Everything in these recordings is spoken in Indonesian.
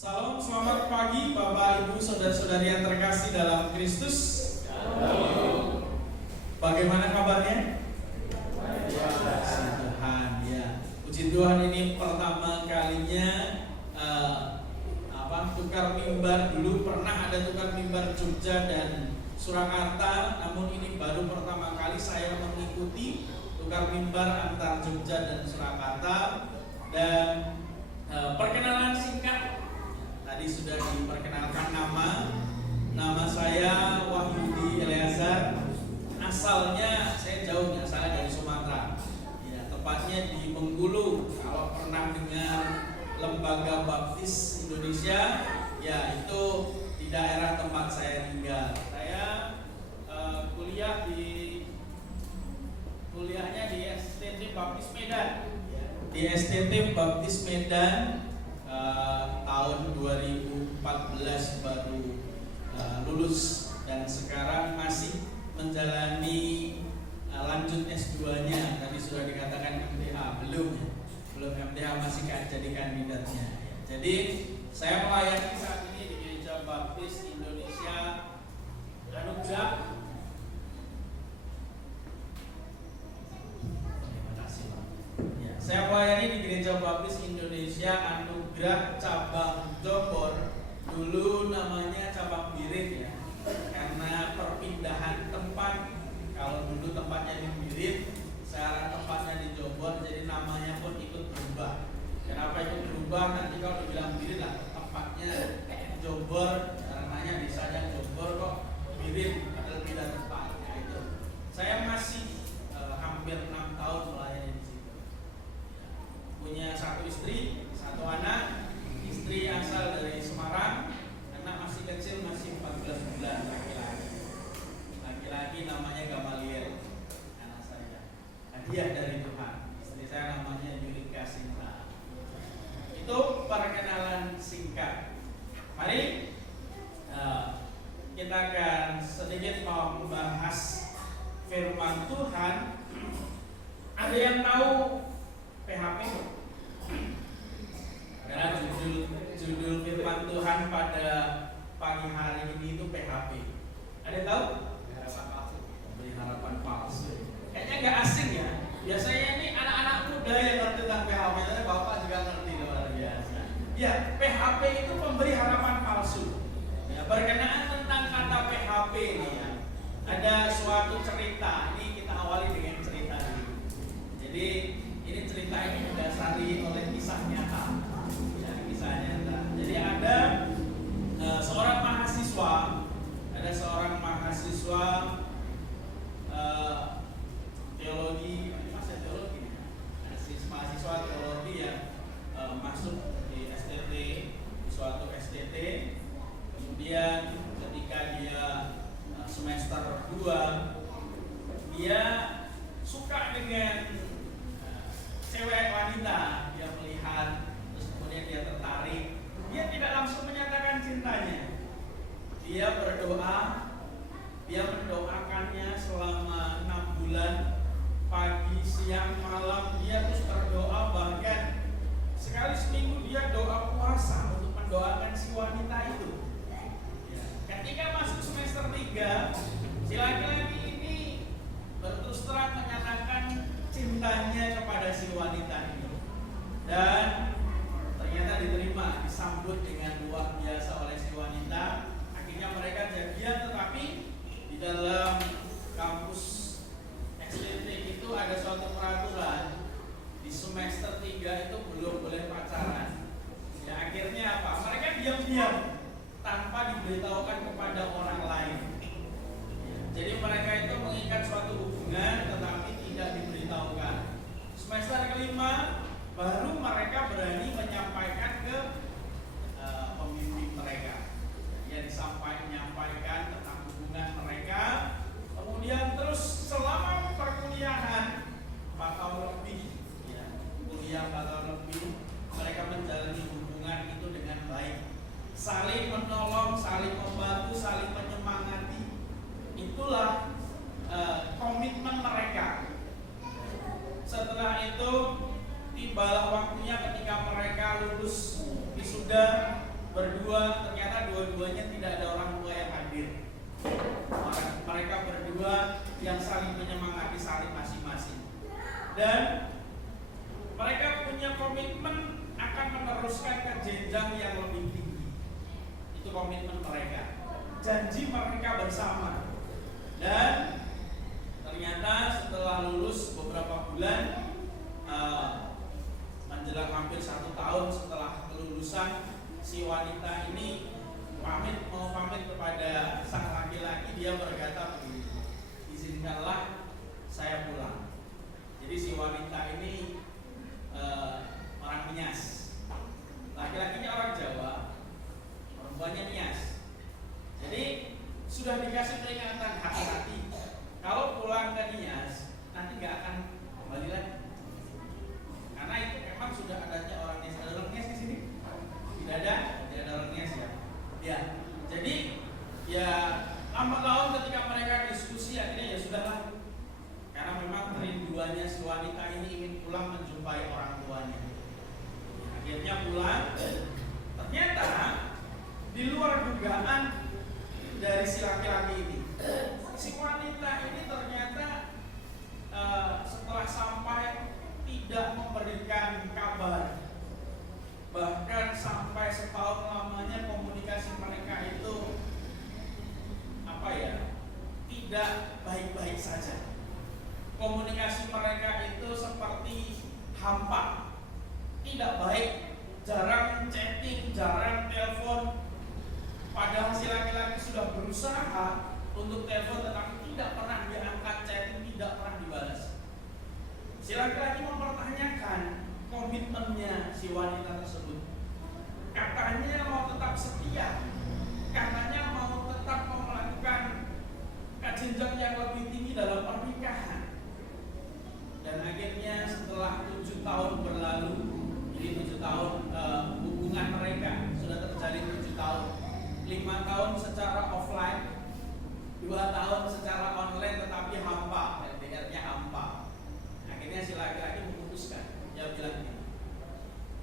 Salam, selamat pagi Bapak, Ibu, Saudara-saudari yang terkasih dalam Kristus. Shalom. Bagaimana kabarnya? Puji Tuhan, ya. Puji Tuhan, ini pertama kalinya tukar mimbar. Dulu pernah ada tukar mimbar Jogja dan Surakarta, namun ini baru pertama kali saya mengikuti tukar mimbar antar Jogja dan Surakarta. Dan perkenalan singkat. Tadi sudah diperkenalkan nama saya Wahyudi Eleazar. Asalnya saya jauh, asalnya dari Sumatera. Ya, tepatnya di Bengkulu. Kalau pernah dengar Lembaga Baptis Indonesia, ya itu di daerah tempat saya tinggal. Saya kuliahnya di STT Baptis Medan. Di STT Baptis Medan. Tahun 2014 baru lulus dan sekarang masih menjalani lanjut S2-nya. Tadi sudah dikatakan MTH, belum MTH, masih jadi kandidatnya. Jadi saya melayani saat ini di Gereja Baptis Indonesia Anugerah. Saya melayani di Gereja Baptis Indonesia Anugerah Cabang Jombor. Dulu namanya Cabang Birit ya, karena perpindahan tempat. Kalau dulu tempatnya di Birit, sekarang tempatnya di Jombor, jadi namanya pun ikut berubah. Kenapa ikut berubah? Nanti kalau dibilang Birit lah, tempatnya Jombor, namanya bisa aja Jombor kok Birit, padahal beda tempat. Ya, itu. Saya masih hampir 6 tahun melayani. Punya satu istri, satu anak. Istri asal dari Semarang, anak masih kecil, masih 14 bulan, laki-laki namanya Gamaliel, anak saya, hadiah dari Tuhan. Istri saya namanya Yulika Sinta. Itu perkenalan singkat. Mari kita akan sedikit mau membahas firman Tuhan. Ada yang tahu PHP? Karena judul firman Tuhan pada pagi hari ini itu PHP. Ada yang tahu? Harapan palsu. Beri harapan palsu. Kayaknya nggak asing ya. Biasanya ini anak-anak muda yang ngerti tentang PHP, tapi bapak juga ngerti, luar biasa. Ya, PHP itu pemberi harapan palsu. Ya, berkenaan tentang kata PHP ini ya. Ada suatu cerita. Ini kita awali dengan cerita dulu. Jadi ini cerita ini didasari oleh kisah nyata. Ya, kisah nyata. Jadi ada seorang mahasiswa teologi, mahasiswa teologi yang masuk di STT, di suatu STT. Kemudian ketika dia semester 2, dia suka dengan cewek wanita. Dia melihat, terus kemudian dia tertarik. Dia tidak langsung menyatakan cintanya. Dia berdoa, dia mendoakannya selama 6 bulan, pagi, siang, malam. Dia terus berdoa, bahkan sekali seminggu dia doa puasa untuk mendoakan si wanita itu. Ketika masuk semester 3, si laki-laki ini berterus terang menyatakan cintanya kepada si wanita ini, dan ternyata diterima, disambut dengan luar biasa oleh si wanita. Akhirnya mereka jadian, tetapi di dalam kampus STT itu ada suatu peraturan, di semester 3 itu belum boleh pacaran. Ya, akhirnya apa? Mereka diam-diam tanpa diberitahukan kepada orang lain. Jadi mereka itu mengikat suatu hubungan tetapi tidak diberitahukan. Semester kelima baru mereka berani menyampaikan ke pembimbing mereka. Dia menyampaikan tentang hubungan mereka. Kemudian terus selama perkuliahan 4 tahun lebih, ya, kuliah 4 tahun lebih, mereka menjalani hubungan itu dengan baik, saling menolong, saling membantu, saling menyemangati. Itulah komitmen mereka. Setelah itu tibalah waktunya ketika mereka lulus wisuda, berdua, ternyata dua-duanya tidak ada orang tua yang hadir. Mereka berdua yang saling menyemangati saling masing-masing. Dan mereka punya komitmen akan meneruskan ke jenjang yang lebih tinggi. Itu komitmen mereka, janji mereka bersama. Dan ternyata setelah lulus beberapa bulan, menjelang hampir 1 tahun setelah kelulusan, si wanita ini mau pamit kepada sang laki-laki. Dia berkata begini, izinkanlah saya pulang. Jadi si wanita ini orang Nias, laki-lakinya orang Jawa, perempuannya Nias. Jadi sudah dikasih peringatan, hati-hati kalau pulang ke Nias nanti nggak akan kembali lagi, karena itu memang sudah adanya orang Nias. Ada orang Nias di sini? Tidak ada orang Nias ya. Ya, jadi ya lambat laun ketika mereka diskusi akhirnya ya sudahlah, karena memang kerinduannya si wanita ini ingin pulang menjumpai orang tuanya. Akhirnya pulang. Ternyata di luar dugaan dari si laki-laki ini, si wanita ini ternyata setelah sampai tidak memberikan kabar. Bahkan sampai setahun lamanya komunikasi mereka itu tidak baik-baik saja. Komunikasi mereka itu seperti hampa, tidak baik, jarang chatting, jarang telepon. Padahal si laki-laki sudah berusaha untuk telepon tetapi tidak pernah diangkat, chatting tidak pernah dibalas. Si laki-laki mempertanyakan komitmennya si wanita tersebut. Katanya mau tetap setia, katanya mau tetap melakukan jenjang yang lebih tinggi dalam pernikahan. Dan akhirnya setelah 7 tahun berlalu, jadi 7 tahun hubungan mereka sudah terjalin 7 tahun, 5 tahun secara offline, 2 tahun secara online, tetapi hampa, LDR-nya hampa. Akhirnya si laki-laki memutuskan, dia bilang gini,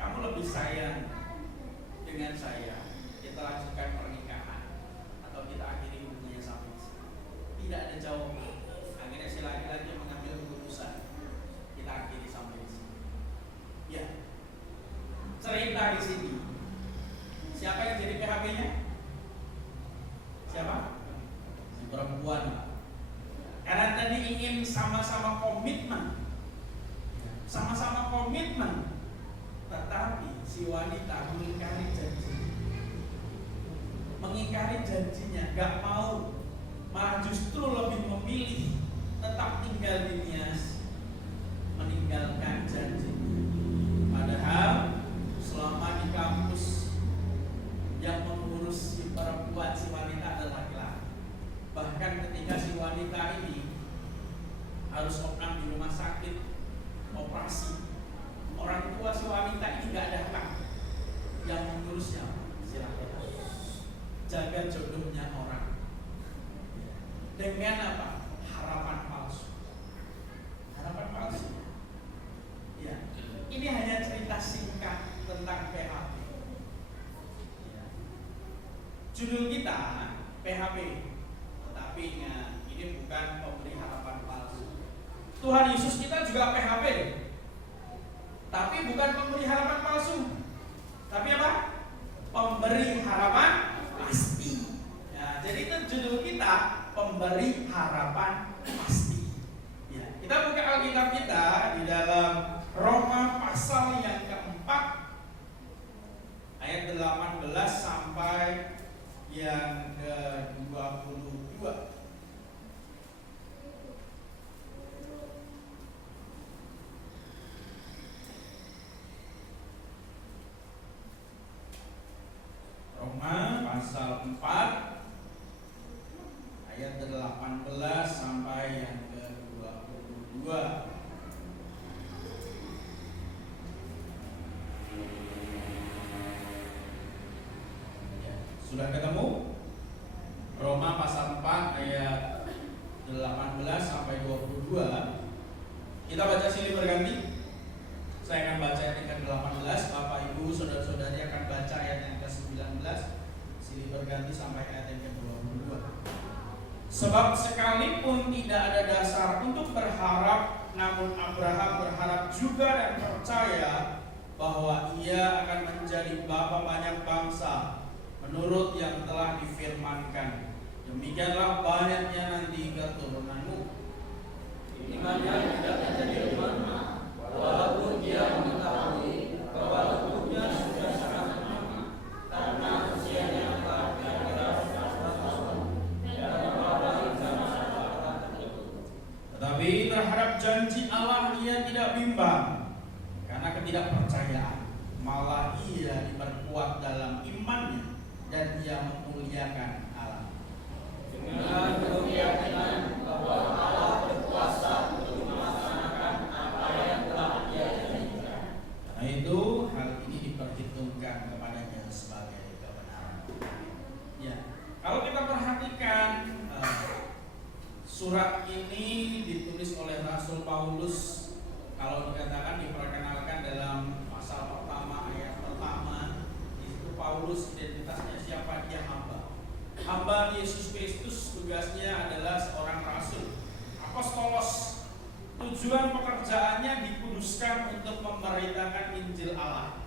kamu lebih sayang dengan saya, kita lanjutkan pernikahan atau kita akhiri hubungannya sampai sini. Tidak ada jawaban. Akhirnya si laki-laki mengambil keputusan, kita akhiri sampai sini. Ya, cerita di sini. Siapa yang jadi PHP-nya? Siapa? Si perempuan. Karena tadi ingin sama-sama komitmen, tetapi si wanita mengingkari janjinya, gak mau, malah justru lebih memilih tetap tinggal di Nias, meninggalkan janjinya. Padahal selama di kampus yang mengurus si perempuan, si wanita adalah laki-laki. Bahkan ketika si wanita ini harus opnam di rumah sakit, operasi, orang tua si wanita ini gak datang. Yang mengurusnya si laki-laki, jaga jodohnya orang. Dengan apa? Harapan palsu. Ya, ini hanya cerita singkat tentang PHP. Ya. Judul kita PHP, tetapi ingat, ini bukan pemberi harapan palsu. Tuhan Yesus kita juga PHP, tapi bukan pemberi harapan palsu. Tapi apa? Pemberi harapan pasti. Ya, jadi itu judul kita, pemberi harapan pasti. Ya, kita buka Alkitab kita di dalam Roma pasal yang keempat ayat 18 sampai yang ke-22. Roma pasal 4 ayat 18 sampai yang ke-22. Ya, sudah ketemu? Roma pasal 4 ayat 18 sampai 22. Kita baca silih berganti. Saya akan baca ayat yang ke-18, Bapak Ibu, saudara-saudari akan baca ayat yang ke-19 diganti sampai ayat yang ke-22. Sebab sekalipun tidak ada dasar untuk berharap, namun Abraham berharap juga dan percaya bahwa ia akan menjadi bapa banyak bangsa menurut yang telah difirmankan. Demikianlah banyaknya nanti keturunanmu. Imannya tidak menjadi lemah, walaupun dia mengetahui bahwa tubuhnya sudah sangat lama karena usianya yang telah kira-kira 100 tahun dan membawa zaman tertentu. Tetapi terhadap janji Allah ia tidak bimbang karena ketidakpercayaan, malah ia diperkuat dalam imannya dan ia memuliakan Allah. Dengan keyakinan bahwa Allah berkuasa untuk melaksanakan apa yang telah Dia janjikan. Karena itu hal ini diperhitungkan kepadanya sebagai kebenaran. Ya, kalau kita perhatikan surat ini ditulis oleh Rasul Paulus. Kalau dikatakan diperkenalkan dalam pasal pertama ayat pertama, itu Paulus identitasnya siapa? Dia hamba Yesus Kristus. Tugasnya adalah seorang rasul, apostolos. Tujuan pekerjaannya dikuduskan untuk memberitakan Injil Allah.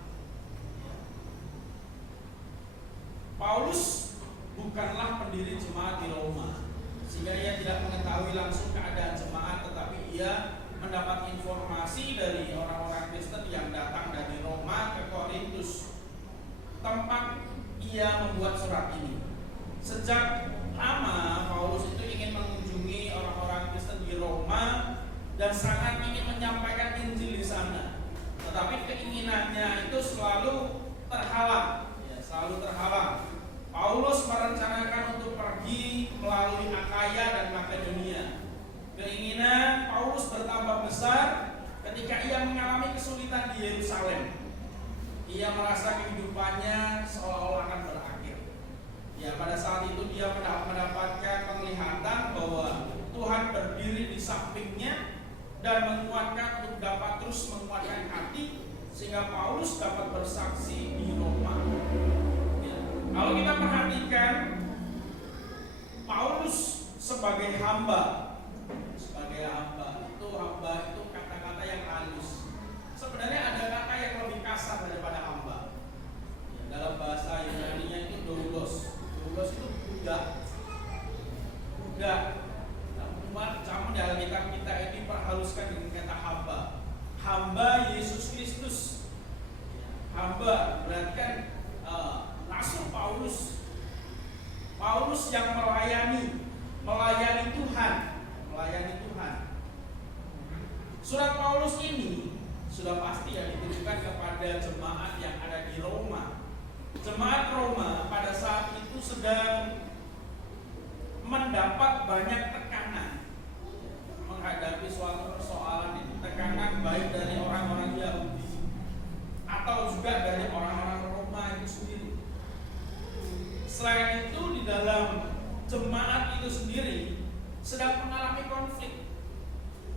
Paulus bukanlah pendiri jemaat di Roma, sehingga ia tidak mengetahui langsung keadaan jemaat, tetapi ia mendapat informasi dari orang-orang Kristen yang datang dari Roma ke Korintus, tempat ia membuat surat ini. Sejak lama Paulus itu ingin mengunjungi orang-orang Kristen di Roma dan sangat ingin menyampaikan Injil di sana, tetapi keinginannya itu selalu terhalang. Paulus merencanakan untuk pergi melalui Akaya dan Makedonia. Keinginan Paulus bertambah besar ketika ia mengalami kesulitan di Yerusalem. Ia merasa kehidupannya seolah-olah akan berakhir. Ya, pada saat itu dia mendapatkan penglihatan bahwa Tuhan berdiri di sampingnya dan menguatkan untuk dapat terus menguatkan hati sehingga Paulus dapat bersaksi di Roma. Ya, kalau kita perhatikan Paulus sebagai hamba itu kata-kata yang halus. Sebenarnya ada kata yang lebih kasar daripada hamba. Ya, dalam bahasa Yunani-nya itu doulos. Doulos itu budak. Namun dalam Alkitab kita ini perhaluskan dengan kata hamba. Hamba Yesus Kristus. Hamba berarti kan Rasul Paulus. Paulus yang melayani Tuhan. Surat Paulus ini sudah pasti ya ditujukan kepada jemaat yang ada di Roma. Jemaat Roma pada saat itu sedang mendapat banyak tekanan menghadapi suatu persoalan itu, tekanan baik dari orang-orang Yahudi atau juga dari orang-orang Roma itu sendiri. Selain itu di dalam jemaat itu sendiri sedang mengalami konflik.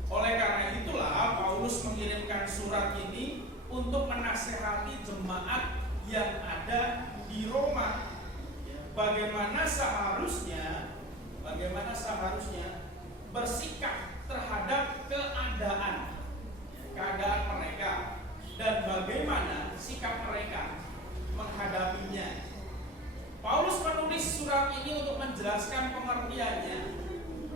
Oleh karena itulah Paulus mengirimkan surat ini untuk menasihati jemaat yang ada di Roma. Bagaimana seharusnya bersikap terhadap keadaan mereka dan bagaimana sikap mereka menghadapinya. Paulus menulis surat ini untuk menjelaskan pengertiannya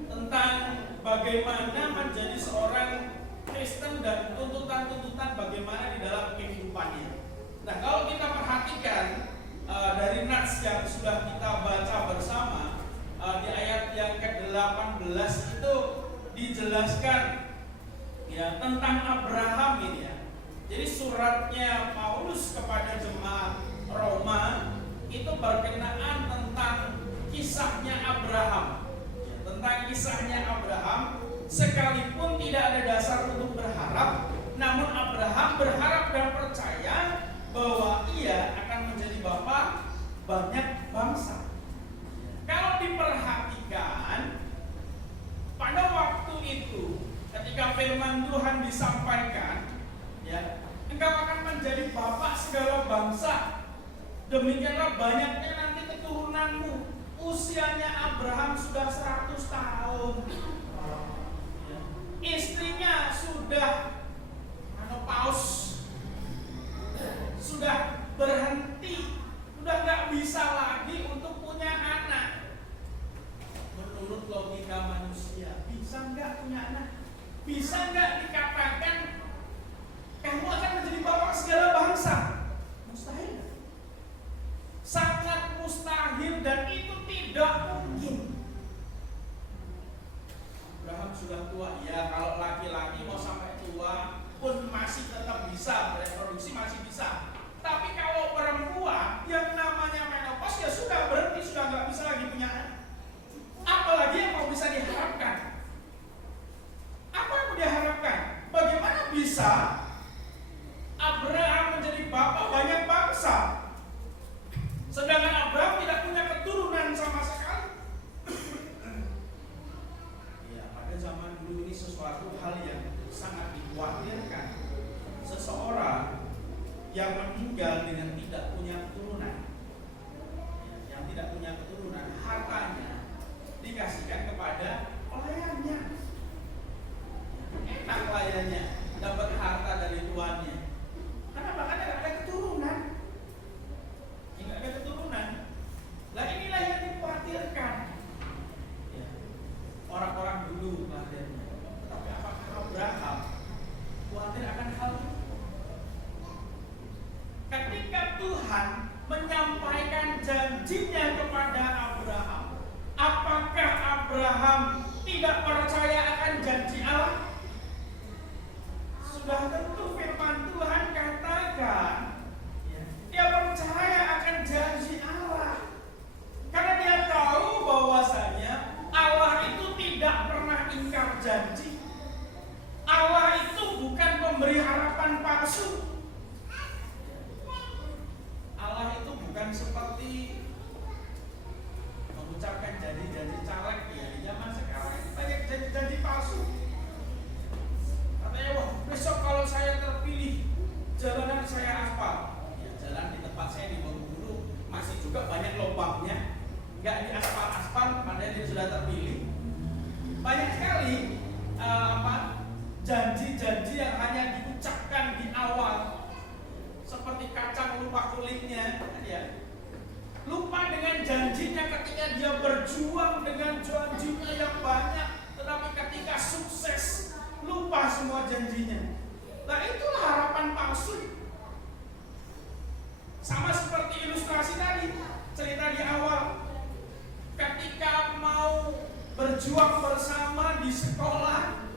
tentang bagaimana menjadi seorang Kristen dan tuntutan-tuntutan bagaimana di dalam kehidupannya. Nah, kalau kita perhatikan dari nats yang sudah kita baca bersama di ayat yang ke-18 itu dijelaskan ya tentang Abraham ini ya. Jadi suratnya Paulus kepada jemaat Roma itu berkenaan tentang kisahnya Abraham. Sekalipun tidak ada dasar untuk berharap, namun Abraham berharap dan percaya bahwa ia akan menjadi bapa banyak bangsa. Kalau diperhatikan pada waktu itu ketika firman Tuhan disampaikan, ya, engkau akan menjadi bapa segala bangsa. Demikianlah banyaknya nanti keturunanmu. Usianya Abraham sudah 100 tahun. Istrinya sudah menopause, sudah berhenti, sudah nggak bisa lagi untuk punya anak. Menurut logika manusia, bisa nggak punya anak? Bisa nggak dikatakan kamu akan menjadi bapak segala bangsa? Mustahil. Sangat mustahil dan itu tidak mungkin. Abraham sudah tua, ya kalau laki-laki mau sampai tua pun masih tetap bisa bereproduksi, masih bisa. Tapi kalau perempuan yang namanya menopause ya sudah berhenti, sudah nggak bisa lagi punya anak. Apalagi yang mau bisa diharapkan? Apa yang mau diharapkan? Bagaimana bisa Abraham menjadi bapak banyak bangsa, sedangkan Abraham tidak punya keturunan sama sekali? Ya, pada zaman dulu ini sesuatu hal yang sangat dikhawatirkan. Seseorang yang meninggal dengan tidak punya keturunan, yang tidak punya keturunan, hartanya dikasihkan kepada pelayannya. Enak pelayannya, dapat harta dari tuannya. Karena bahkan tidak ada keturunan. Tidak ada keturunan. Nah inilah yang dikhawatirkan. Ya. Orang-orang dulu khawatirnya. Tapi apakah Abraham khawatir akan hal itu? Ketika Tuhan menyampaikan janjinya kepada Abraham, apakah Abraham tidak percaya akan janji Allah? Sudah tentu firman Tuhan katakan dia percaya akan janji Allah, karena dia tahu bahwasanya Allah itu tidak pernah ingkar janji. Allah itu bukan pemberi harapan palsu. Allah itu bukan seperti mengucapkan janji-janji caleg ya di zaman sekarang. Banyak janji-janji palsu. Katanya, wah besok kalau saya terpilih jalanan saya aspal. Ya, jalan di tempat saya di Bengkulu masih juga banyak lubangnya, nggak di aspal-aspal, padahal dia sudah terpilih. Banyak sekali janji-janji yang hanya diucapkan di awal, seperti kacang lupa kulitnya, ya. Lupa dengan janjinya ketika dia berjuang dengan janjinya yang banyak, tetapi ketika sukses lupa semua janjinya. Nah itulah harapan palsu. Sama seperti ilustrasi tadi, cerita di awal, ketika mau berjuang bersama di sekolah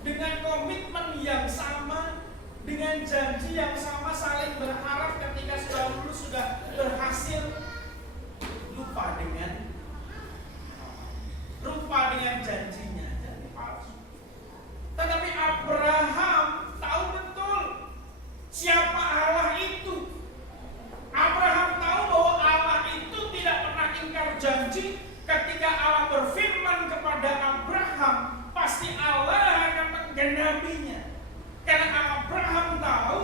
dengan komitmen yang sama, dengan janji yang sama, saling berharap ketika sudah lulus, sudah berhasil, lupa dengan janjinya, janji palsu. Tetapi Abraham tahu betul siapa Allah itu. Abraham tahu bahwa Allah itu tidak pernah ingkar janji. Ketika Allah berfirman kepada Abraham, pasti Allah akan menggenapinya. Karena Abraham tahu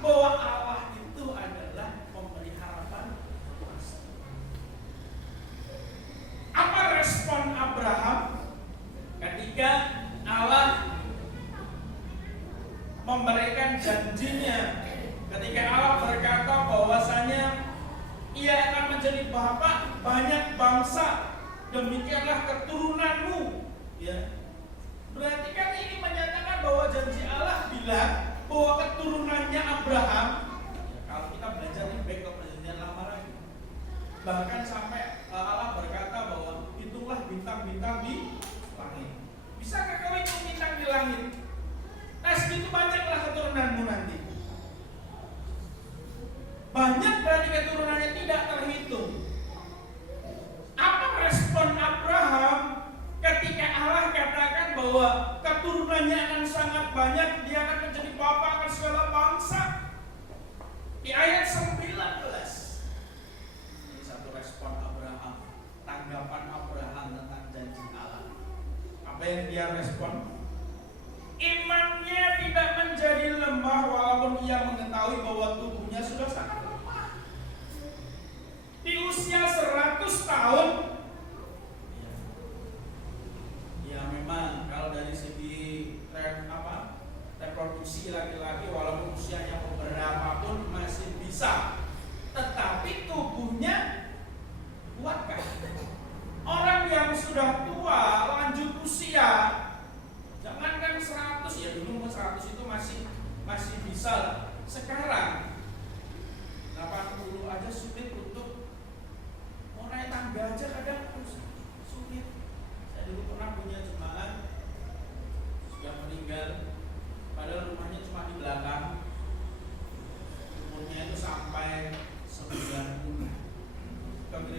bahwa Allah itu adalah pemberi harapan pasti. Apa respon Abraham ketika Allah memberikan janjinya? Ketika Allah berkata bahwasanya ia akan menjadi bapak banyak bangsa, demikianlah keturunanmu. Ya. Berarti kan ini menyatakan bahwa janji Allah bilang bahwa keturunannya Abraham, ya, kalau kita belajar ini baik ke perjanjian lama lagi, bahkan sampai Allah berkata bahwa hitunglah bintang-bintang di langit. Bisa nggak kau hitung bintang di langit? Nah segitu banyaklah keturunanmu nanti. Banyak berarti keturunannya tidak terhitung. Apa respon Abraham ketika Allah katakan bahwa keturunannya akan sangat banyak, dia akan menjadi bapak akan segala bangsa? Di ayat 19. Ini satu respon Abraham, tanggapan Abraham tentang janji Allah. Apa yang dia respon? Imannya tidak menjadi lemah walaupun ia mengetahui bahwa tubuhnya sudah sangat lemah. Di usia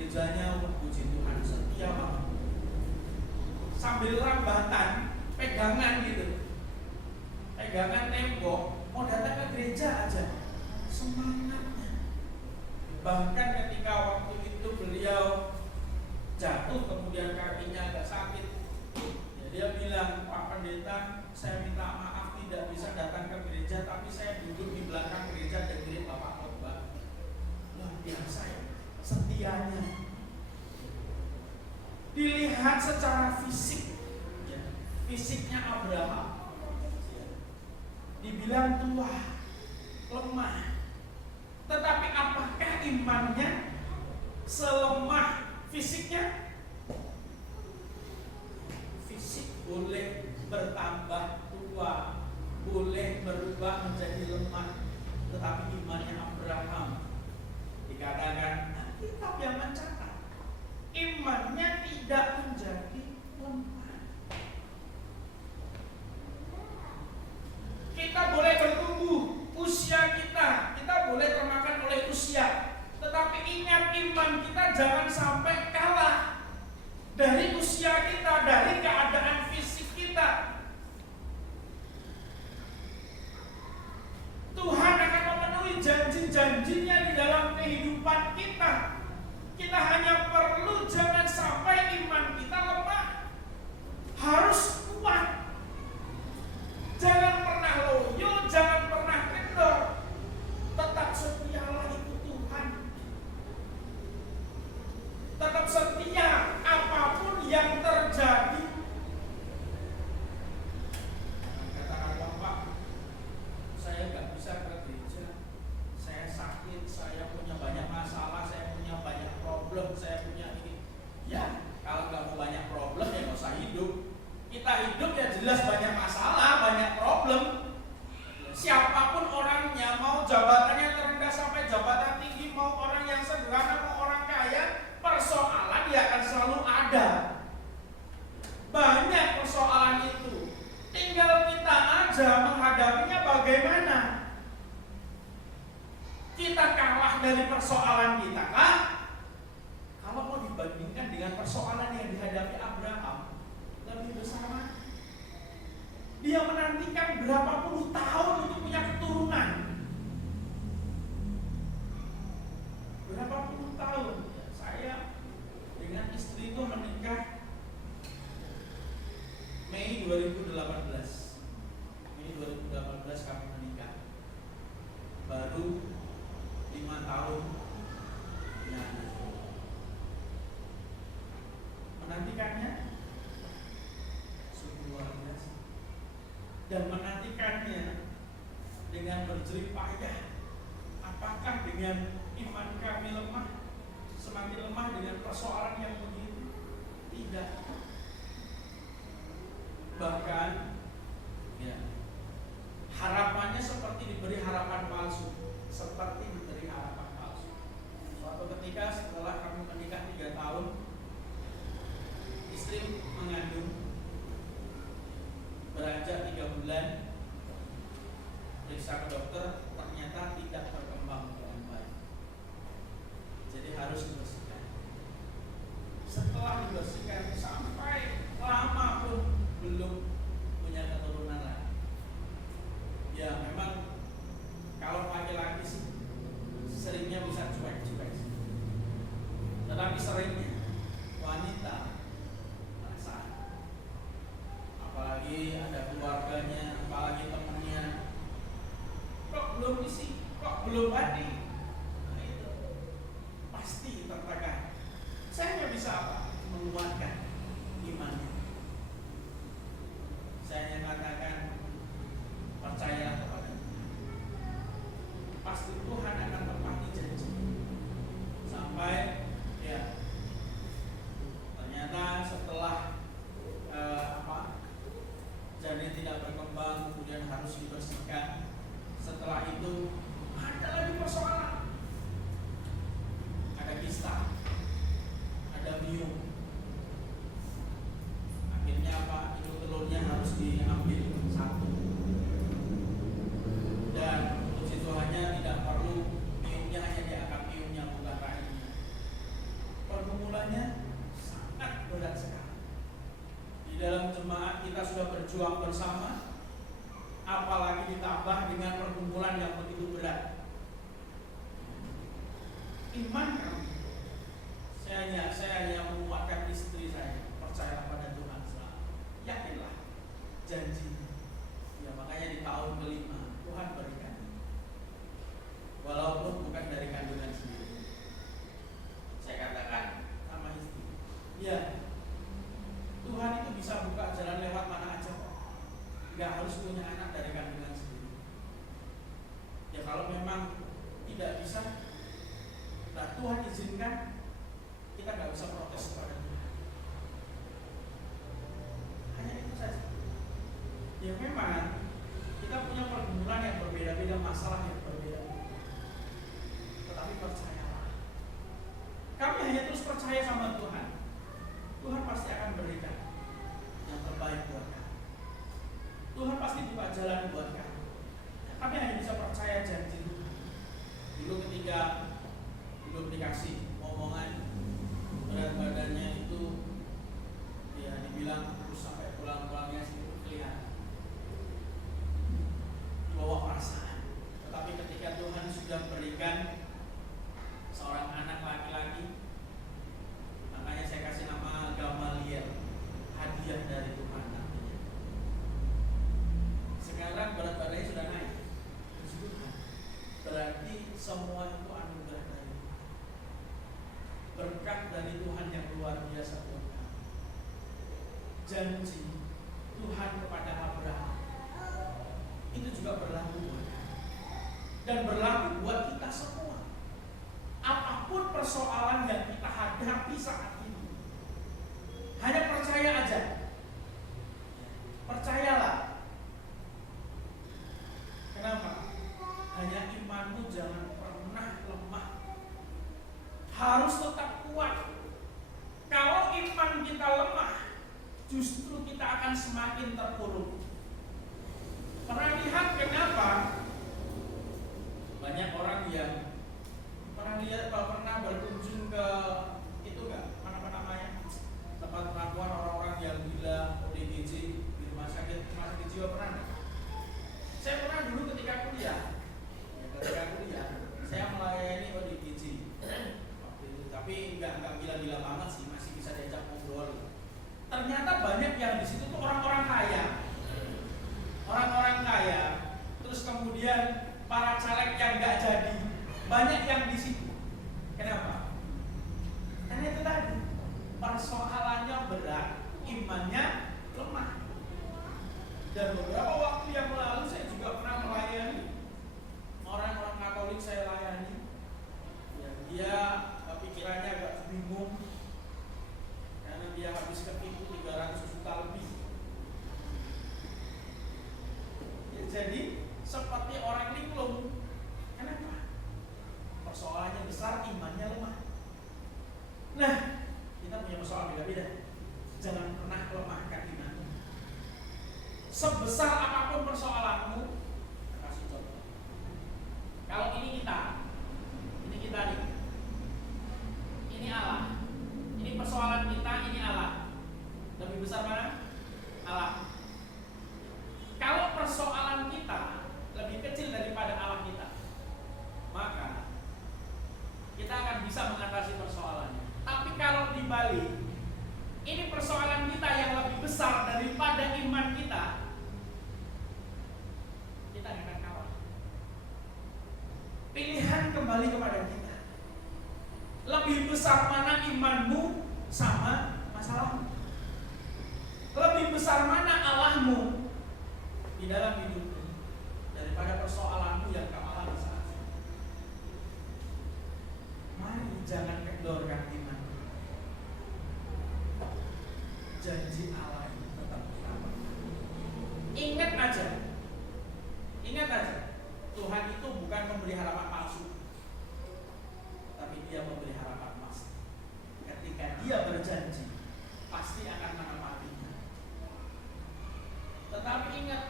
gerejanya, puji Tuhan, setia banget. Sambil rambatan, pegangan gitu, pegangan tembok, mau datang ke gereja aja, semangatnya. Bahkan ketika waktu itu beliau jatuh, kemudian kakinya agak sakit, ya dia bilang, Pak Pendeta, saya minta maaf tidak bisa datang ke gereja, tapi saya duduk di belakang gereja dengerin Bapak khotbah. Luar biasa ya, setianya. Dilihat secara fisik, ya, fisiknya Abraham, ya, dibilang tua, lemah. Tetapi apakah imannya selemah fisiknya? Fisik boleh bertambah tua, boleh berubah menjadi lemah, tetapi imannya Abraham dikatakan, kitab yang mencatat, imannya tidak menjadi lemah. Kita boleh bertumbuh, usia kita boleh termakan oleh usia, tetapi ingat, iman kita jangan sampai kalah dari usia kita, dari keadaan fisik kita. Tuhan akan memenuhi janji-janjinya di dalam kehidupan kita. Kita hanya perlu jangan sampai iman kita lemah. Harus kuat. Jangan pernah loyo, jangan pernah kendor. Tetap setialah itu Tuhan. Tetap setia apapun yang terjadi. Katakan, Bapak, saya nggak bisa ke gereja, saya sakit, saya punya banyak masalah, saya punya banyak problem, saya punya ini. Ya, kalau nggak mau banyak problem ya nggak usah hidup. Kita hidup ya jelas banyak masalah, banyak problem. Siapapun orangnya, mau jabatannya terendah sampai jabatan tinggi, mau orang yang sederhana, mau orang kaya, persoalan ya akan selalu ada. Banyak persoalan itu. Tinggal kita aja menghadapinya bagaimana. Kita kalah dari persoalan kita kah? Kalau mau dibandingkan dengan persoalan yang dihadapi Abraham, lebih besar mana? Dia menantikan berapa puluh tahun untuk punya keturunan. Berapa puluh tahun? Ya, saya dengan istri itu menikah Mei 2018. Mei 2018 kami menikah. Baru 5 tahun. Nah, menantikannya sungguh luar biasa. Dan menantikannya dengan berjerih payah. Apakah dengan iman kami lemah, semakin lemah dengan persoalan yang begitu? Tidak. Bahkan ya, harapannya seperti diberi harapan palsu. Seperti diberi harapan palsu. Suatu ketika setelah kami menikah 3 tahun, istri mengandung, beranjak 3 bulan, periksa ke dokter, ternyata tidak berkembang dengan baik. Jadi harus dibersihkan. Setelah dibersihkan sampai lama pun belum punya keturunan lagi. Ya memang kalau laki-laki sih seringnya bisa cuek-cuek, tetapi seringnya wanita perasaan, apalagi ada keluarganya, apalagi temannya, berjuang bersama, apalagi ditambah dengan pergumulan yang begitu berat. Iman kami, saya hanya menguatkan istri saya, percayalah pada Tuhan selalu, yakinlah janji. Ya makanya di tahun kelima Tuhan berikan, walaupun bukan dari kandungan sendiri. Saya katakan sama istri, ya Tuhan itu bisa buka jalan lewat mana aja kok. Gak harus punya anak dari kandungan sendiri. Ya kalau memang tidak bisa, nah Tuhan izinkan, kita gak bisa protes kepada Tuhan. Hanya itu saja. Ya memang kita punya pergumulan yang berbeda-beda, masalah yang berbeda-beda. Tetapi percayalah, kami hanya terus percaya sama Tuhan. Tuhan pasti akan berikan yang terbaik buat kami. Tuhan pasti buka jalan buat kami. Kami hanya bisa percaya janji Tuhan. Dulu ketika belum dikasih omongan, berat badannya itu ya dibilang terus sampai pulang-pulangnya sedikit kelihatan, dibawa perasaan. Tetapi ketika Tuhan sudah berikan seorang anak laki-laki, makanya saya kasih nama Gamaliel, hadiah dari Tuhan nantinya. Sekarang berat badannya sudah naik, berarti semua itu anugerah dari Tuhan, berkat dari Tuhan yang luar biasa buat kami. Janji Tuhan kepada Abraham itu juga berlaku buat kami dan berlaku buat kita semua. Apapun persoalan yang kita hadapi saat ini, hanya percaya aja. Percayalah. Kenapa? Hanya imanmu jangan pernah lemah. Harus tetap kuat. Kalau iman kita lemah, justru kita akan semakin terpuruk. Pernah lihat kenapa banyak orang yang pernah berkunjung ke itu enggak? Apa namanya? Tempat pengakuan orang-orang yang gila, ODGJ di rumah sakit jiwa, pernah enggak? Saya pernah dulu ketika kuliah. Saya melayani ODGJ waktu itu, tapi enggak gila-gila banget sih, masih bisa diajak ngobrol. Ternyata banyak yang di situ tuh orang-orang kaya. Orang-orang kaya, terus kemudian para caleg yang enggak jadi, banyak yang di situ. Kenapa? Karena itu tadi, persoalannya berat, imannya lemah. Dan beberapa waktu yang lalu saya juga pernah melayani orang-orang Katolik, saya layani. Ya, dia pikirannya agak bingung karena dia habis ketipu 300 juta lebih. Ya, jadi seperti orang linglung. Kenapa? Persoalannya besar, imannya lemah. Nah, kita punya persoalan beda-beda. Jangan pernah lemahkan imanmu. Sebesar apapun persoalanmu, kasih contoh. Kalau ini kita nih, ini Allah. Ini persoalan kita, ini Allah. Lebih besar mana? Allah. Kalau persoalan kita lebih kecil daripada Allah kita, maka kita akan bisa mengatasi persoalannya. Tapi kalau dibalik, ini persoalan kita yang lebih besar daripada iman kita akan kalah. Pilihan kembali kepada kita. Lebih besar mana imanmu sama masalahmu? Lebih besar mana Allahmu di dalam hidupmu daripada persoalanmu yang kamu alami saat ini? Mari jangan kendorkan iman. Janji Allah itu tetap bersama. Ingat aja, Tuhan itu bukan memberi harapan palsu, tapi Dia memberi harapan pasti. Ketika Dia berjanji, pasti akan menepatinya. Tetapi ingat,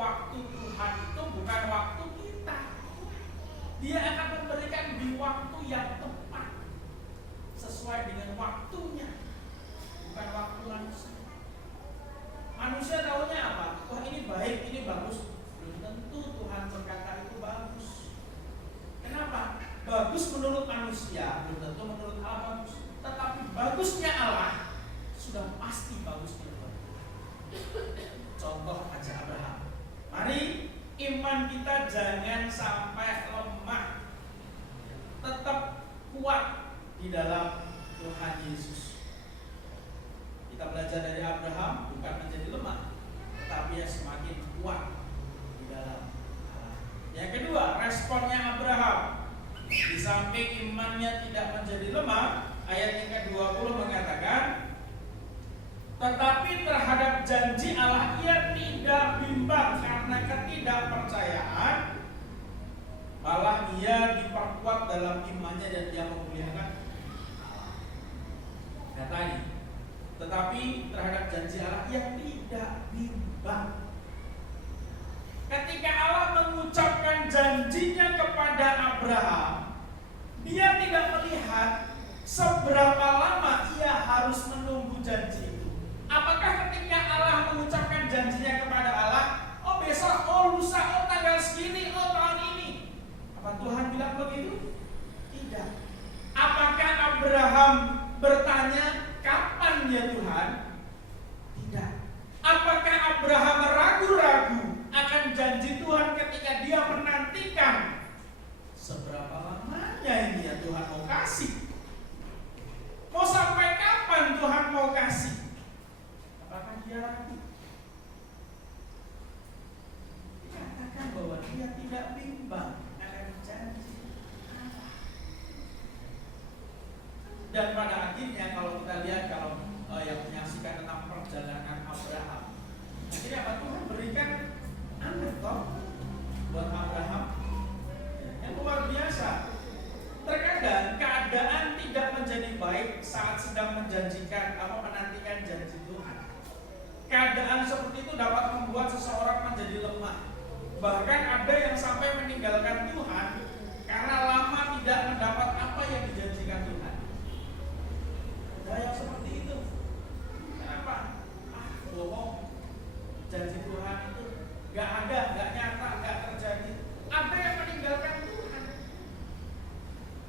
waktu Tuhan itu bukan waktu kita. Dia akan memberikan di waktu yang tepat, sesuai dengan waktunya, bukan waktu manusia. Manusia tahunya apa? di dalam Tuhan Yesus. Kita belajar dari Abraham bukan menjadi lemah, tetapi ya semakin kuat di dalam Allah. Yang kedua, responnya Abraham. Di samping imannya tidak menjadi lemah, ayat yang ke-20 mengatakan, tetapi terhadap janji Allah ia tidak bimbang karena ketidakpercayaan, malah ia diperkuat dalam imannya dan ia memuliakan Allah. Nah tadi, tetapi terhadap janji Allah ia tidak bimbang. Ketika Allah mengucapkan janjinya kepada Abraham, dia tidak melihat seberapa lama ia harus menunggu janji itu. Apakah ketika Allah mengucapkan janjinya kepada Allah, oh besok, oh lusa, oh tanggal segini, oh tahun ini, apa Tuhan bilang begitu? Tidak. Apakah Abraham bertanya, kapan ya Tuhan? Tidak. Apakah Abraham ragu-ragu akan janji Tuhan ketika dia menantikan seberapa lamanya ini ya Tuhan mau kasih? Mau sampai kapan Tuhan mau kasih? Apakah dia ragu? Dikatakan bahwa dia tidak bimbang akan janji Allah. Dan pada akhirnya kalau kita lihat, kalau yang menyaksikan tentang perjalanan Abraham, akhirnya apa? Tuhan berikan anak toh buat Abraham yang luar biasa. Terkadang keadaan tidak menjadi baik saat sedang menjanjikan atau menantikan janji Tuhan. Keadaan seperti itu dapat membuat seseorang menjadi lemah. Bahkan ada yang sampai meninggalkan Tuhan karena lama tidak mendapat apa yang dijanjikan Tuhan. Ada yang seperti itu. Kenapa? Bohong. Janji Tuhan itu gak ada, gak nyata, gak terjadi. Ada yang meninggalkan Tuhan.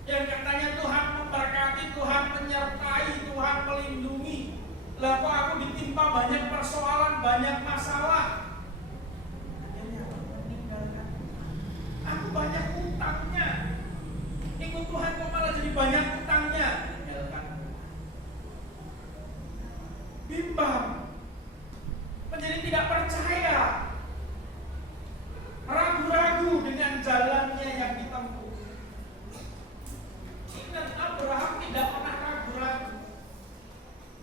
Yang katanya Tuhan memberkati, Tuhan menyertai, Tuhan melindungi. Lah kok aku ditimpa banyak persoalan, banyak masalah. Akhirnya aku meninggalkan. Aku banyak utangnya. Ikut Tuhan kok malah jadi banyak utangnya. Meninggalkan. Bimbang. Menjadi tidak percaya. Ragu-ragu dengan jalannya yang ditempuh. Ingat, Abraham tidak pernah ragu-ragu.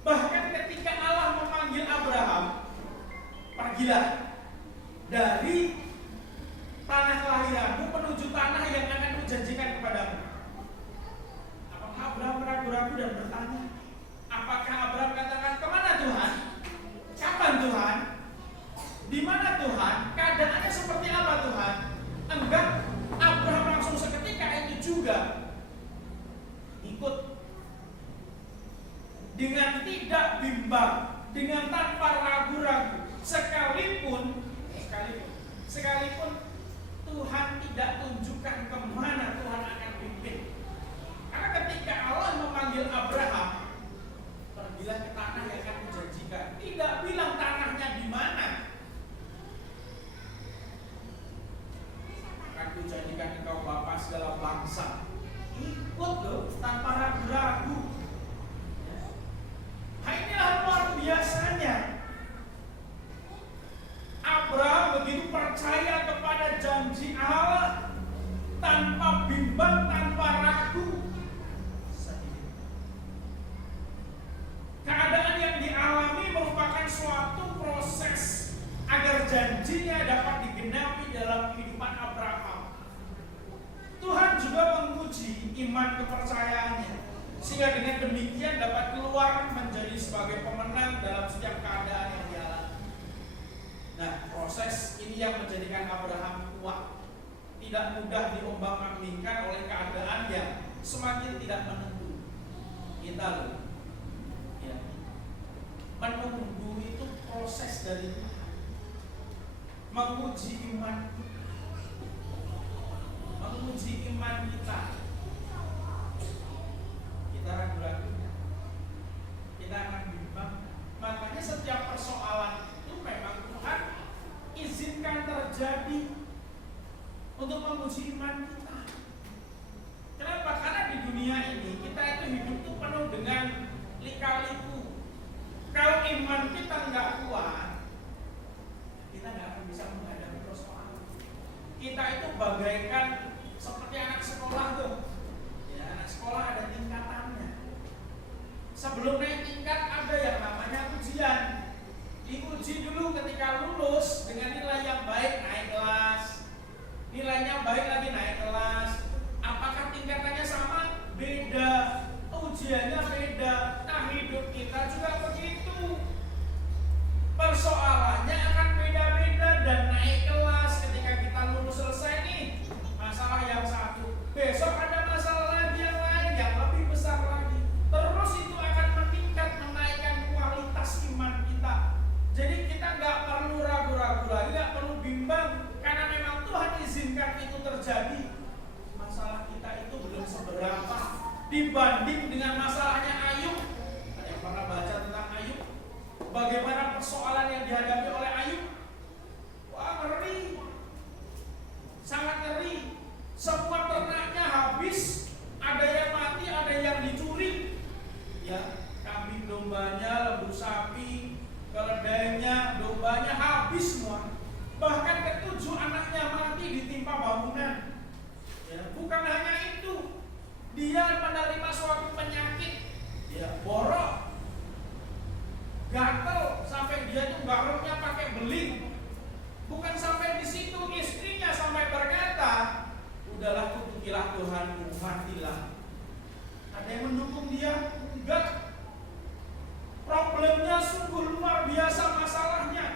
Bahkan ketika Allah memanggil Abraham, pergilah dari tanah kelahiranmu menuju tanah yang akan kujanjikan kepadamu. Apakah Abraham ragu-ragu dan bertanya? Apakah Abraham katakan, kemana Tuhan? Kapan Tuhan? Di mana Tuhan? Keadaannya seperti apa Tuhan? Enggak, Abraham langsung seketika itu juga ikut dengan tidak bimbang, dengan tanpa ragu-ragu, sekalipun Tuhan tidak tunjukkan kemana Tuhan akan pimpin. Karena ketika Allah memanggil Abraham, pergilah ke tanah yang akan kujanjikan, tidak bilang tanahnya di mana. Akan kujanjikan engkau bapa segala bangsa. Ikut loh, tanpa ragu-ragu. Nah, inilah luar biasanya. Abraham begitu percaya kepada janji Allah, tanpa bimbang, tanpa ragu. Keadaan yang dialami merupakan suatu proses agar janjinya dapat digenapi dalam kehidupan Abraham. Tuhan juga menguji iman kepercayaannya, sehingga dengan demikian dapat keluar menjadi sebagai pemenang dalam setiap keadaan yang dialami. Nah, proses ini yang menjadikan Abraham kuat, tidak mudah diombang-ambingkan oleh keadaan yang semakin tidak menentu. Kita loh, ya, menunggu itu proses dari Tuhan, menguji iman kita, menguji iman kita. Kita ragu-ragu, kita akan bimbang. Makanya setiap persoalan itu memang Tuhan izinkan terjadi untuk menguji iman kita. Kenapa? Karena di dunia ini kita itu hidup Sebanding dengan masalahnya Ayub. Ada yang pernah baca tentang Ayub? Bagaimana persoalan yang dihadapi oleh Ayub? Wah, ngeri. Sangat ngeri. Semua ternaknya habis, ada yang mati, ada yang dicuri. Ya, kambing dombanya, lembu sapi, keledainya, dombanya habis semua. Bahkan ketujuh anaknya mati ditimpa bangunan. Ya, bukan hanya itu, dia menerima suatu penyakit, ya, borok, gatel sampai dia tuh garuknya pakai beling. Bukan sampai di situ, istrinya sampai berkata, udahlah kutukilah Tuhanmu, matilah. Ada yang mendukung dia? Enggak. Problemnya sungguh luar biasa masalahnya.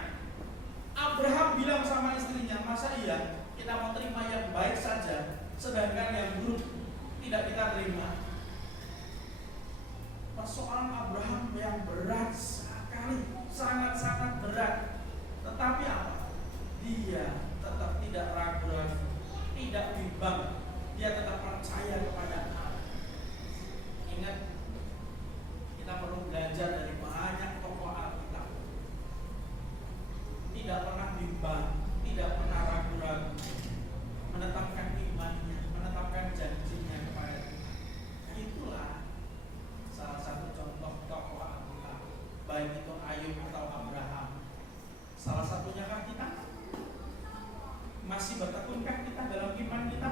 Abraham bilang sama istrinya, masa iya kita mau terima yang baik saja, sedangkan yang buruk tidak kita terima. Persoalan Abraham yang berat sekali, sangat-sangat berat. Tetapi apa? Dia tetap tidak ragu-ragu, tidak bimbang. Dia tetap percaya kepada Allah. Ingat, kita perlu belajar dari banyak tokoh Alkitab. Tidak pernah bimbang, tidak pernah ragu-ragu, menetapkan imannya, menetapkan janjinya kepada Tuhan. Itulah salah satu contoh tokoh Alkitab, baik itu Ayub atau Abraham. Salah satunya kah kita? Masih bertekunkah kita dalam iman kita?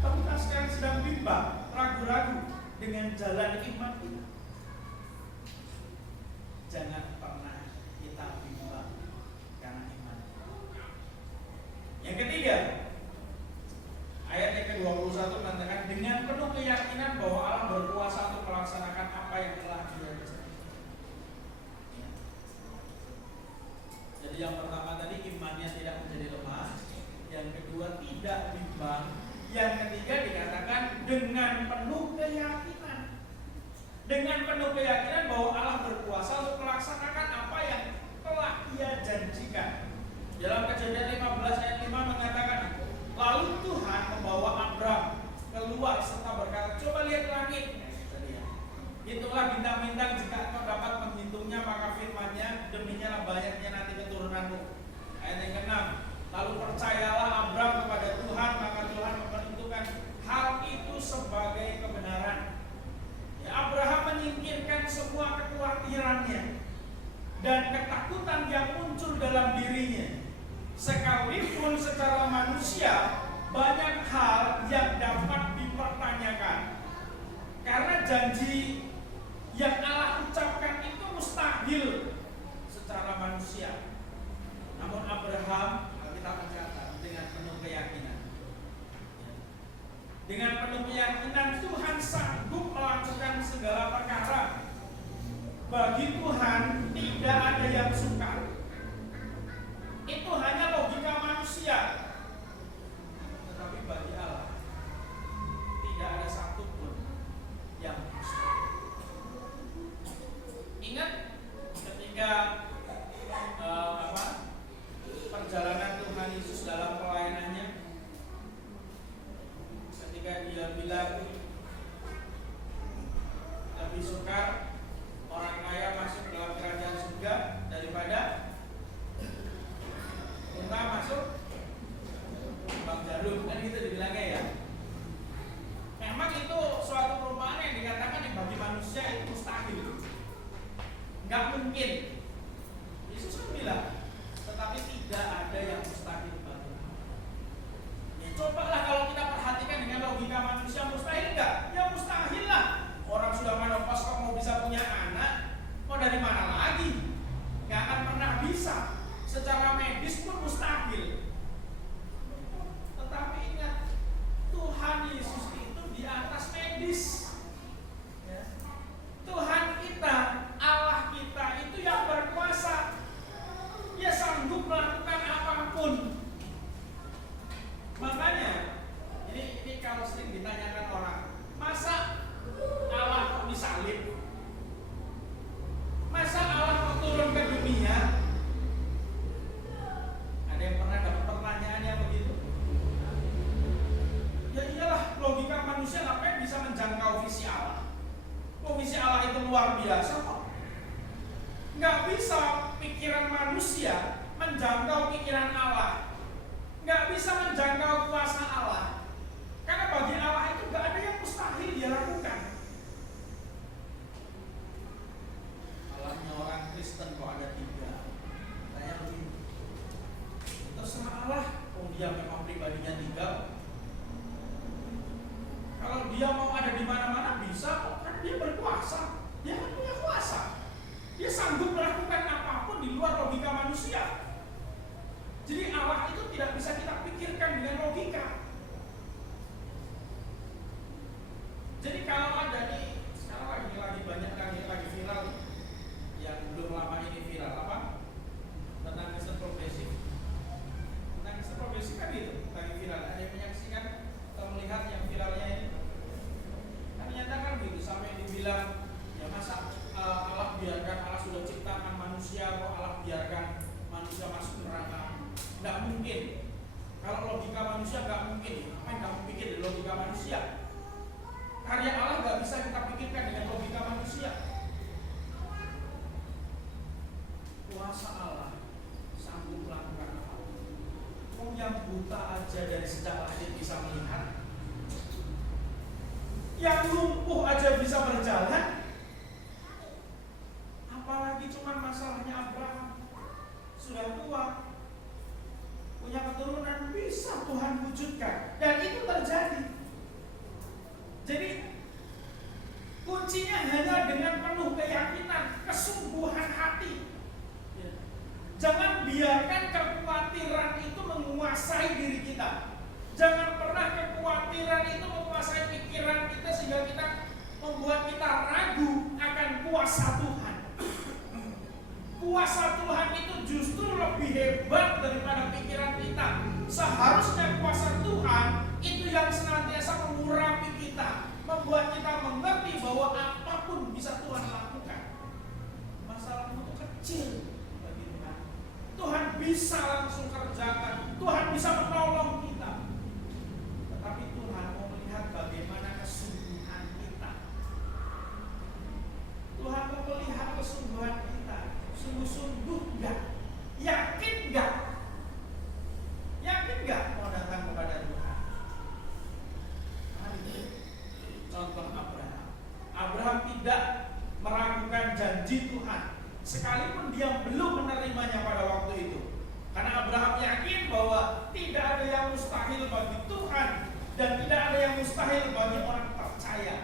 Atau kita sekarang sedang bimbang, ragu-ragu dengan jalan iman kita? Jangan pernah kita bimbang karena iman. Yang ketiga, ayat yang ke-21 mengatakan dengan penuh keyakinan bahwa Allah berkuasa untuk melaksanakan apa yang telah Dia rencanakan. Jadi yang pertama tadi imannya tidak menjadi lemah, yang kedua tidak bimbang, yang ketiga dikatakan dengan penuh keyakinan. Dengan penuh keyakinan bahwa Allah berkuasa untuk melaksanakan apa yang telah Dia janjikan. Dalam Kejadian 15 ayat 5 mengatakan, lalu Tuhan membawa Abram keluar serta berkata, coba lihat langit. Itulah bintang-bintang, jika engkau dapat menghitungnya maka firman-Nya demikianlah banyaknya nanti keturunanmu. Ayat yang ke-6, lalu percayalah Abram kepada Tuhan, maka Tuhan memperhitungkan hal itu sebagai kebenaran. Ya, Abraham menyingkirkan semua kekhawatirannya dan ketakutan yang muncul dalam dirinya. Sekalipun secara manusia banyak hal yang dapat dipertanyakan, karena janji yang Allah ucapkan itu mustahil secara manusia. Namun Abraham, kita mencatat dengan penuh keyakinan. Dengan penuh keyakinan Tuhan sanggup melakukan segala perkara. Bagi Tuhan tidak ada yang sukar. Itu hanya logika manusia. Tetapi bagi Allah tidak ada satupun yang mustahil. Ingat ketika perjalanan Tuhan Yesus dalam pelayanannya, ketika Dia bilang lebih sukar orang kaya masuk dalam kerajaan surga daripada unta masuk lubang jarum, kan gitu dibilangnya ya. Memang itu suatu perumpamaan yang dikatakan bagi manusia itu mustahil, nggak mungkin. Yesus kan bilang, tetapi tidak ada yang mustahil bagi Allah. Ya, cobalah kalau kita perhatikan dengan logika manusia, mustahil nggak? Ya mustahil lah. Orang sudah menopause kok mau bisa punya anak, mau dari mana lagi? Nggak akan pernah bisa. Secara medis pun mustahil. Tetapi ingat, Tuhan Yesus itu di atas medis. Ya. Tuhan kita, Allah kita itu yang luar biasa kok. Nggak bisa pikiran manusia menjangkau pikiran Allah, nggak bisa menjangkau kuasa Allah. Karena bagi Allah itu nggak ada yang mustahil dia lakukan. Allahnya orang Kristen kok ada 3. Tanya begini, terserah Allah, dia memang pribadinya 3. Kalau dia mau ada di mana-mana bisa kok, kan dia berkuasa, dia kan punya kuasa. Dia sanggup melakukan apapun di luar logika manusia. Jadi Allah itu tidak bisa kita pikirkan dengan logika. Jadi kalau ada nih, sekarang lagi banyak lagi viral yang belum lama ini viral apa? Tentang Kristen progresif. Tentang Kristen progresif kan gitu, lagi viral. Ada yang menyaksikan atau melihat yang viralnya ini? Kan menyatakan begitu, sampai dibilang ya masa Allah biarkan, Allah sudah ciptakan manusia, kok Allah biarkan manusia masuk neraka? Nggak mungkin. Kalau logika manusia nggak mungkin. Apa yang kamu pikir dari logika manusia? Karya Allah nggak bisa kita pikirkan dengan logika manusia. Kuasa Allah sanggup melakukan apa? Yang buta aja dari sejak lahir bisa melihat, yang lumpuh aja bisa berjalan. Apalagi cuma masalahnya Abraham, sudah tua, punya keturunan, bisa Tuhan wujudkan, dan itu terjadi. Jadi kuncinya hanya dengan penuh keyakinan, kesungguhan hati. Jangan biarkan kekhawatiran itu menguasai diri kita. Jangan pernah kekhawatiran itu menguasai pikiran kita sehingga kita membuat kita ragu akan kuasa Tuhan. Kuasa Tuhan itu justru lebih hebat daripada pikiran kita. Seharusnya kuasa Tuhan itu yang senantiasa mengurapi kita, membuat kita mengerti bahwa apapun bisa Tuhan lakukan. Masalahmu itu kecil bagi Tuhan. Tuhan bisa langsung kerjakan, Tuhan bisa menolong kita. Tetapi Tuhan mau melihat bagaimana kesungguhan kita. Tuhan mau melihat kesungguhan kita. Sungguh-sungguh enggak? Yakin enggak? Yakin enggak mau datang kepada Tuhan? Contoh Abraham. Abraham tidak meragukan janji Tuhan, sekalipun dia belum menerimanya pada waktu itu. Karena Abraham yakin bahwa tidak ada yang mustahil bagi Tuhan dan tidak ada yang mustahil bagi orang percaya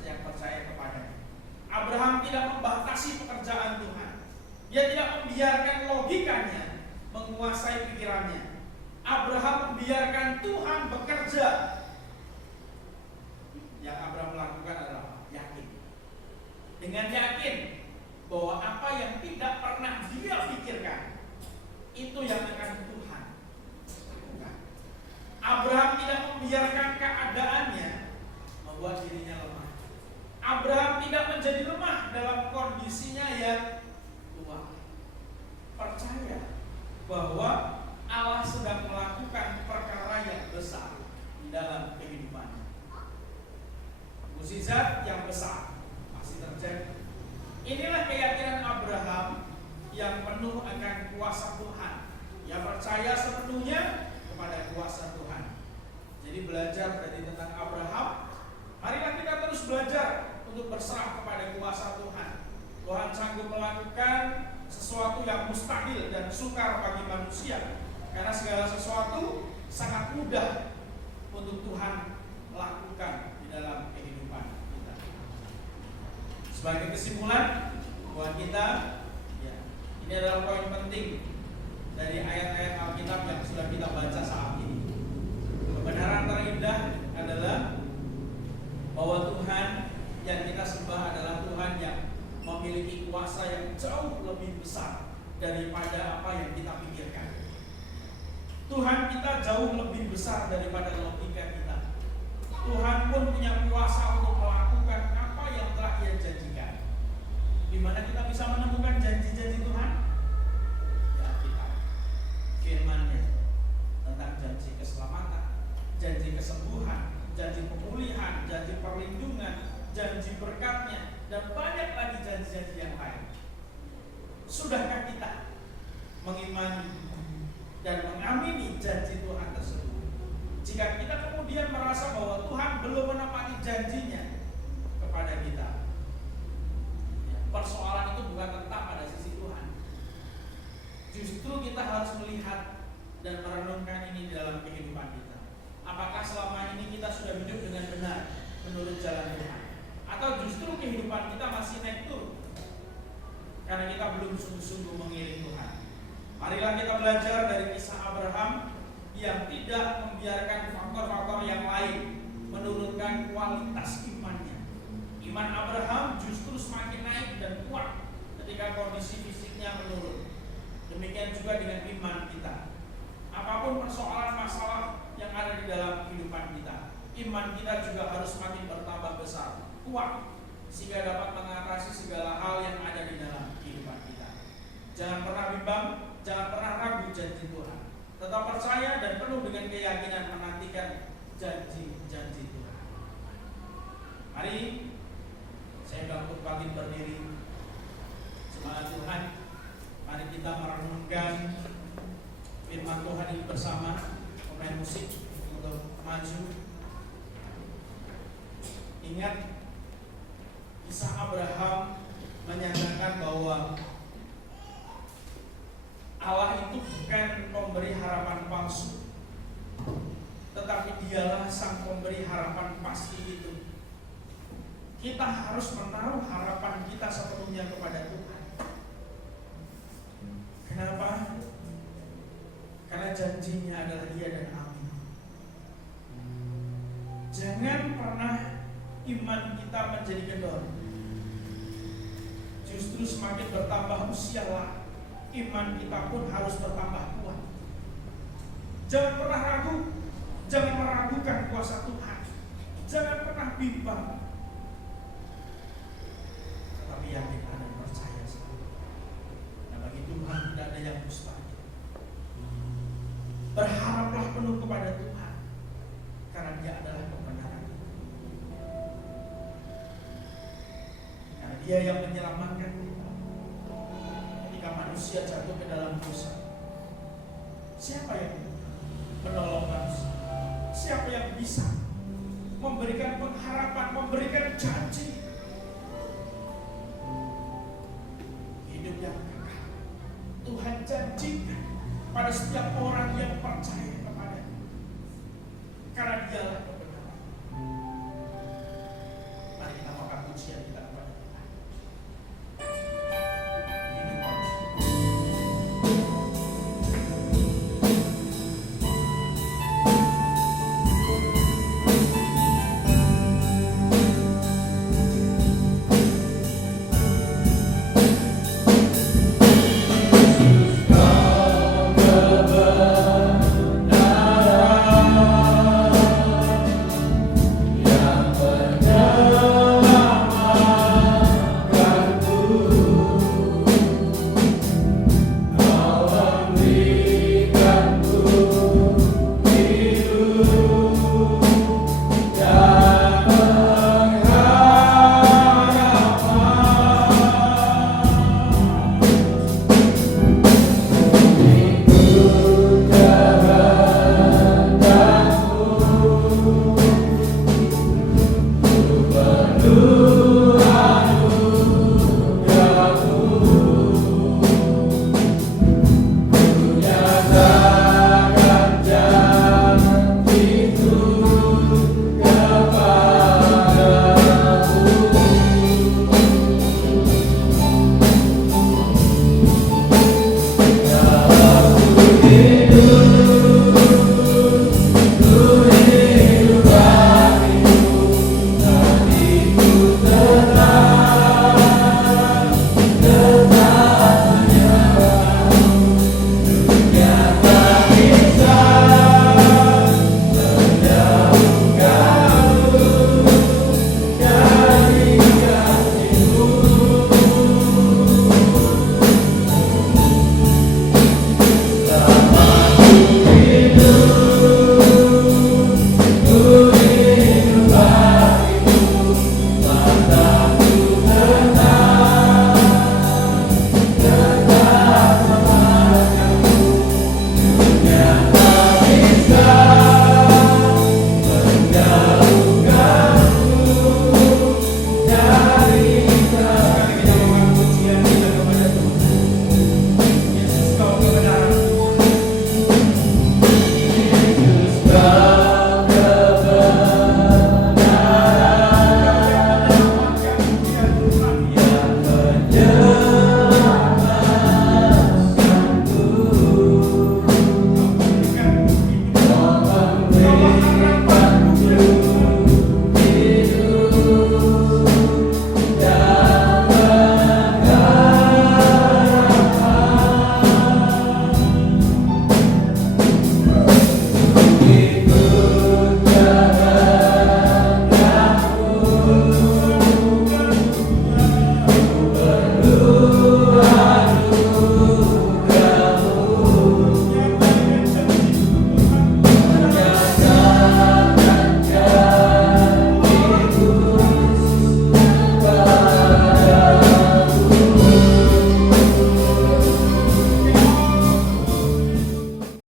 yang percaya kepadanya. Abraham tidak membatasi pekerjaan Tuhan. Dia tidak membiarkan logikanya menguasai pikirannya. Abraham membiarkan Tuhan bekerja. Yang Abraham lakukan adalah yakin. Dengan yakin bahwa apa yang tidak pernah dia pikirkan itu yang akan Tuhan lakukan. Abraham tidak membiarkan keadaannya membuat dirinya lemah. Abraham tidak menjadi lemah dalam kondisinya yang tua. Percaya bahwa Allah sedang melakukan perkara yang besar di dalam kehidupannya. Mukjizat yang besar pasti terjadi. Inilah keyakinan Abraham yang penuh akan kuasa Tuhan. Yang percaya sepenuhnya kepada kuasa Tuhan. Jadi belajar dari tentang Abraham, marilah kita terus belajar untuk berserah kepada kuasa Tuhan. Tuhan sanggup melakukan sesuatu yang mustahil dan sukar bagi manusia. Karena segala sesuatu sangat mudah untuk Tuhan lakukan di dalam kehidupan kita. Sebagai kesimpulan buat kita, ya, ini adalah poin penting dari ayat-ayat Alkitab yang sudah kita baca saat ini. Kebenaran terindah adalah bahwa Tuhan yang kita sembah adalah Tuhan yang memiliki kuasa yang jauh lebih besar daripada apa yang kita pikirkan. Tuhan kita jauh lebih besar daripada logika kita. Tuhan pun punya kuasa untuk melakukan apa yang telah Dia janjikan. Di mana kita bisa menemukan janji-janji Tuhan? Ya, kita firman-Nya tentang janji keselamatan, janji kesembuhan, janji pemulihan, janji perlindungan, janji berkat-Nya, dan banyak lagi janji-janji yang lain. Sudahkah kita mengimani dan mengamini janji Tuhan tersebut? Jika kita kemudian merasa bahwa Tuhan belum menepati janjinya kepada kita, persoalan itu bukan tetap pada sisi Tuhan. Justru kita harus melihat dan merenungkan ini di dalam kehidupan kita. Apakah selama ini kita sudah hidup dengan benar menurut jalan Tuhan, atau justru kehidupan kita masih naik turun karena kita belum sungguh-sungguh mengiring Tuhan. Marilah kita belajar dari kisah Abraham yang tidak membiarkan faktor-faktor yang lain menurunkan kualitas imannya. Iman Abraham justru semakin naik dan kuat ketika kondisi fisiknya menurun. Demikian juga dengan iman kita. Apapun persoalan masalah yang ada di dalam kehidupan kita, iman kita juga harus semakin bertambah besar, kuat, sehingga dapat mengatasi segala hal yang ada di dalam kehidupan kita. Jangan pernah bimbang, jangan pernah ragu janji Tuhan. Tetap percaya dan penuh dengan keyakinan menantikan janji-janji Tuhan. Mari saya bangkit pagi berdiri. Semangat Tuhan. Mari kita merenungkan firman Tuhan ini bersama. Pemain musik untuk maju. Ingat kisah Abraham menyatakan bahwa Allah itu bukan pemberi harapan palsu, tetapi dialah sang pemberi harapan pasti itu. Kita harus menaruh harapan kita sepenuhnya kepada Tuhan. Kenapa? Karena janjinya adalah iya dan amin. Jangan pernah iman kita menjadi kendor. Justru semakin bertambah usialah, iman kita pun harus bertambah kuat. Jangan pernah ragu, jangan meragukan kuasa Tuhan. Jangan pernah bimbang, tetapi yakin dan percaya selalu. Nah, bagi Tuhan tidak ada yang mustahil. Berharaplah penuh kepada Tuhan, karena Dia adalah kebenaran. Karena Dia yang menyelamatkan kita ketika manusia jatuh ke dalam dosa. Siapa yang menolong manusia? Siapa yang bisa memberikan pengharapan, memberikan janji hidup yang kekal? Tuhan janjikan pada setiap